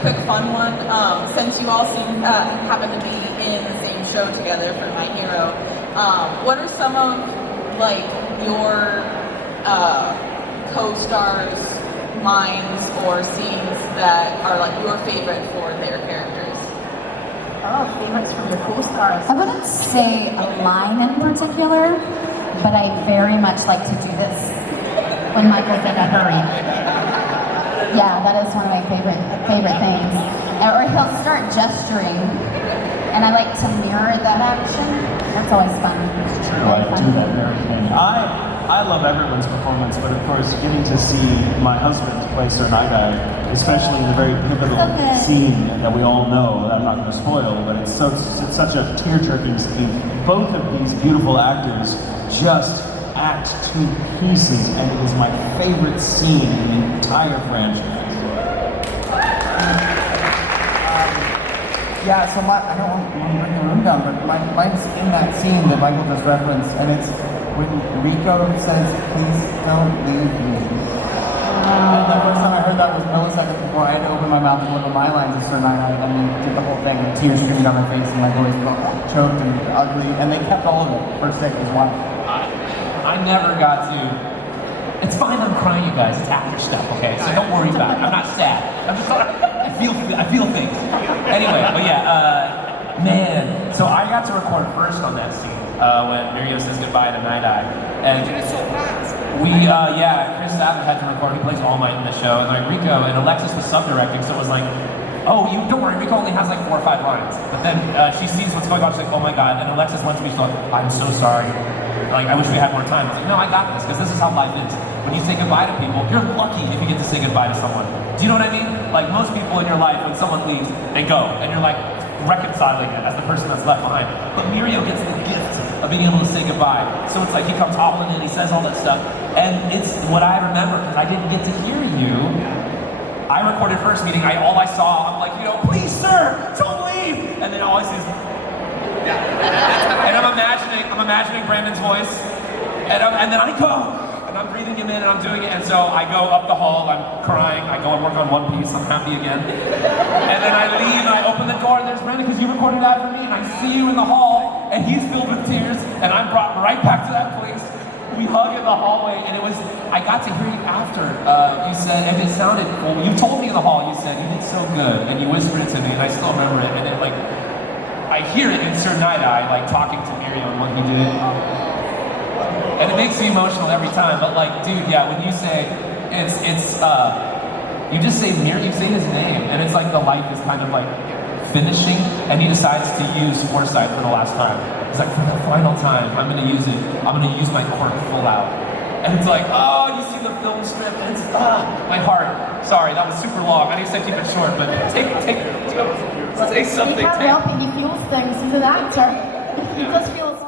quick fun one. Since you all happen to be in the same show together for My Hero, what are some of like your co-stars' lines or scenes that are like your favorite for their characters? Oh, favorites from your co-stars. I wouldn't say a line in particular, but I very much like to do this when Michael's in a hurry. Yeah, that is one of my favorite things. Or he'll start gesturing, and I like to mirror that action. That's always fun. It's true, I do that very thing. I love everyone's performance, but of course, getting to see my husband play Sir Night, especially in the very pivotal scene that we all know, that I'm not going to spoil, but it's such a tear-jerking scene. Both of these beautiful actors just act to pieces, and it is my favorite scene in the entire franchise. Yeah, so I don't want to bring the room down, but mine's in that scene that Michael just referenced, and it's when Ricco says, "Please don't leave me." And the first time I heard that was milliseconds before I had to open my mouth and deliver my lines as Sir Night, and then did the whole thing, and tears streaming down my face, and my voice choked and ugly, and they kept all of it. First take was one. I never got to. It's fine, I'm crying, you guys. It's actor stuff, okay? So don't worry about it. I'm not sad. I'm just. I feel things. Anyway, but yeah, man. So I got to record first on that scene when Mirio says goodbye to Night Eye, and Did it so fast. Chris Savage had to record. He plays All Might in the show, and like Ricco and Alexis was sub-directing, so it was like, oh, you don't worry, Ricco only has like 4 or 5 lines. But then she sees what's going on. She's like, oh my god. And Alexis went to me, she's like, I'm so sorry. Like, I wish we had more time. I was like, no, I got this, because this is how life is. When you say goodbye to people, you're lucky if you get to say goodbye to someone. Do you know what I mean? Like, most people in your life, when someone leaves, they go, and you're like reconciling it as the person that's left behind. But Mirio gets the gift of being able to say goodbye. So it's like he comes hobbling in, he says all that stuff, and it's what I remember, because I didn't get to hear you. I recorded first, meaning all I saw, I'm like, please, sir, don't leave! And then all I see is, and I'm imagining Brandon's voice, and then I go, and I'm breathing him in, and I'm doing it, and so I go up the hall, I'm crying, I go and work on One Piece, I'm happy again, and then I leave, and I open the door, and there's Brandon, because you recorded that for me, and I see you in the hall, and he's filled with tears, and I'm brought right back to that place. We hug in the hallway, and I got to hear you after, you said, and it sounded, well, you told me in the hall, you said, you did so good, and you whispered it to me, and I still remember it, and then like, I hear it in Sir Night Eye, like talking to Mirio and what he did. And it makes me emotional every time, but like, dude, yeah, when you say, you just say Mirio, you say his name, and it's like the life is kind of like finishing, and he decides to use foresight for the last time. He's like, for the final time, I'm gonna use it. I'm gonna use my quirk full out. And it's like, oh, you see the film strip, and it's, my heart. Sorry, that was super long. I need to keep it short, but say something. He can't help it, he feels things. He's an actor. He just feels